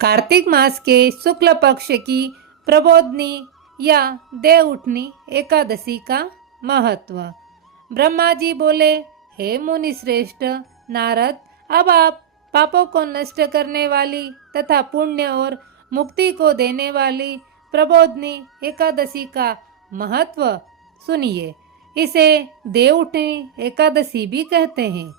कार्तिक मास के शुक्ल पक्ष की प्रबोधनी या देव उठनी एकादशी का महत्व। ब्रह्मा जी बोले, हे मुनि श्रेष्ठ नारद, अब आप पापों को नष्ट करने वाली तथा पुण्य और मुक्ति को देने वाली प्रबोधनी एकादशी का महत्व सुनिए। इसे देव उठनी एकादशी भी कहते हैं।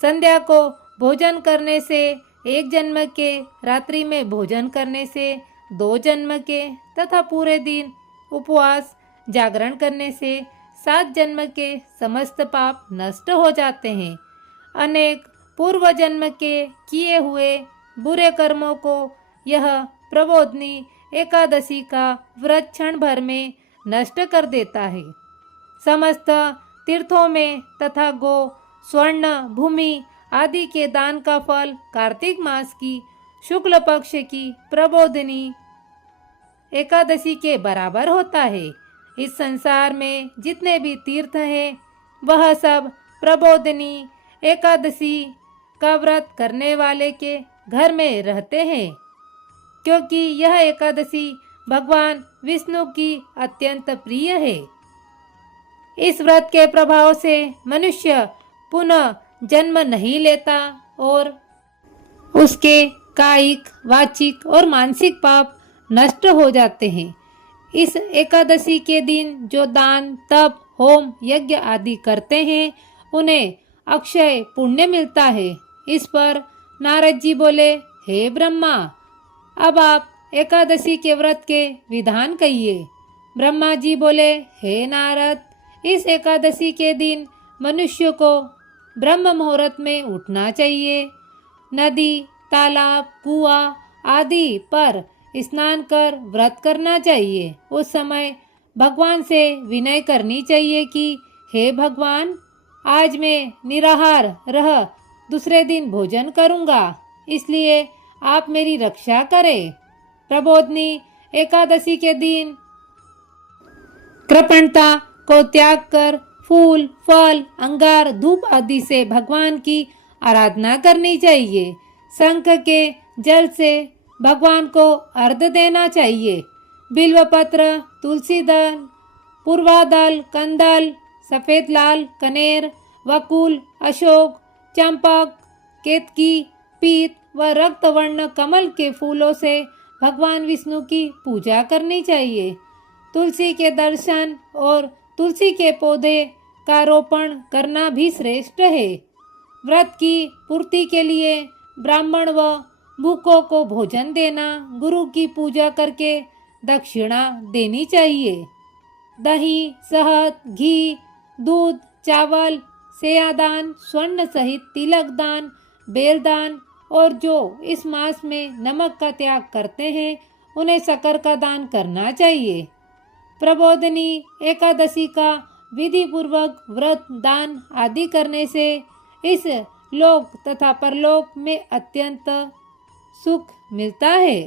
संध्या को भोजन करने से एक जन्म के, रात्रि में भोजन करने से 2 जन्म के तथा पूरे दिन उपवास जागरण करने से 7 जन्म के समस्त पाप नष्ट हो जाते हैं। अनेक पूर्व जन्म के किए हुए बुरे कर्मों को यह प्रबोधनी एकादशी का व्रत क्षण भर में नष्ट कर देता है। समस्त तीर्थों में तथा गो, स्वर्ण, भूमि आदि के दान का फल कार्तिक मास की शुक्ल पक्ष की प्रबोधनी एकादशी के बराबर होता है। इस संसार में जितने भी तीर्थ हैं वह सब प्रबोधनी एकादशी का व्रत करने वाले के घर में रहते हैं, क्योंकि यह एकादशी भगवान विष्णु की अत्यंत प्रिय है। इस व्रत के प्रभाव से मनुष्य पुनः जन्म नहीं लेता और उसके कायिक, वाचिक और मानसिक पाप नष्ट हो जाते हैं। इस एकादशी के दिन जो दान, तप, होम, यज्ञ आदि करते हैं उन्हें अक्षय पुण्य मिलता है। इस पर नारद जी बोले, हे ब्रह्मा, अब आप एकादशी के व्रत के विधान कहिए। ब्रह्मा जी बोले, हे नारद, इस एकादशी के दिन मनुष्य को ब्रह्म मुहूर्त में उठना चाहिए। नदी, तालाब, कुआं आदि पर स्नान कर व्रत करना चाहिए। उस समय भगवान से विनय करनी चाहिए कि हे भगवान, आज मैं निराहार रह दूसरे दिन भोजन करूंगा, इसलिए आप मेरी रक्षा करें। प्रबोधनी एकादशी के दिन कृपणता को त्याग कर फूल, फल, अंगार, धूप आदि से भगवान की आराधना करनी चाहिए। शंख के जल से भगवान को अर्घ्य देना चाहिए। बिल्वपत्र, तुलसी दल, पूर्वादल, कंदल, सफेद लाल कनेर, वकुल, अशोक, चंपक, केतकी, पीत व रक्त वर्ण कमल के फूलों से भगवान विष्णु की पूजा करनी चाहिए। तुलसी के दर्शन और तुलसी के पौधे का रोपण करना भी श्रेष्ठ है। व्रत की पूर्ति के लिए ब्राह्मण व भूखों को भोजन देना, गुरु की पूजा करके दक्षिणा देनी चाहिए। दही, शहद, घी, दूध, चावल, सेयादान, स्वर्ण सहित तिलक दान, बेलदान और जो इस मास में नमक का त्याग करते हैं उन्हें शक्कर का दान करना चाहिए। प्रबोधनी एकादशी का विधि पूर्वक व्रत, दान आदि करने से इस लोक तथा परलोक में अत्यंत सुख मिलता है।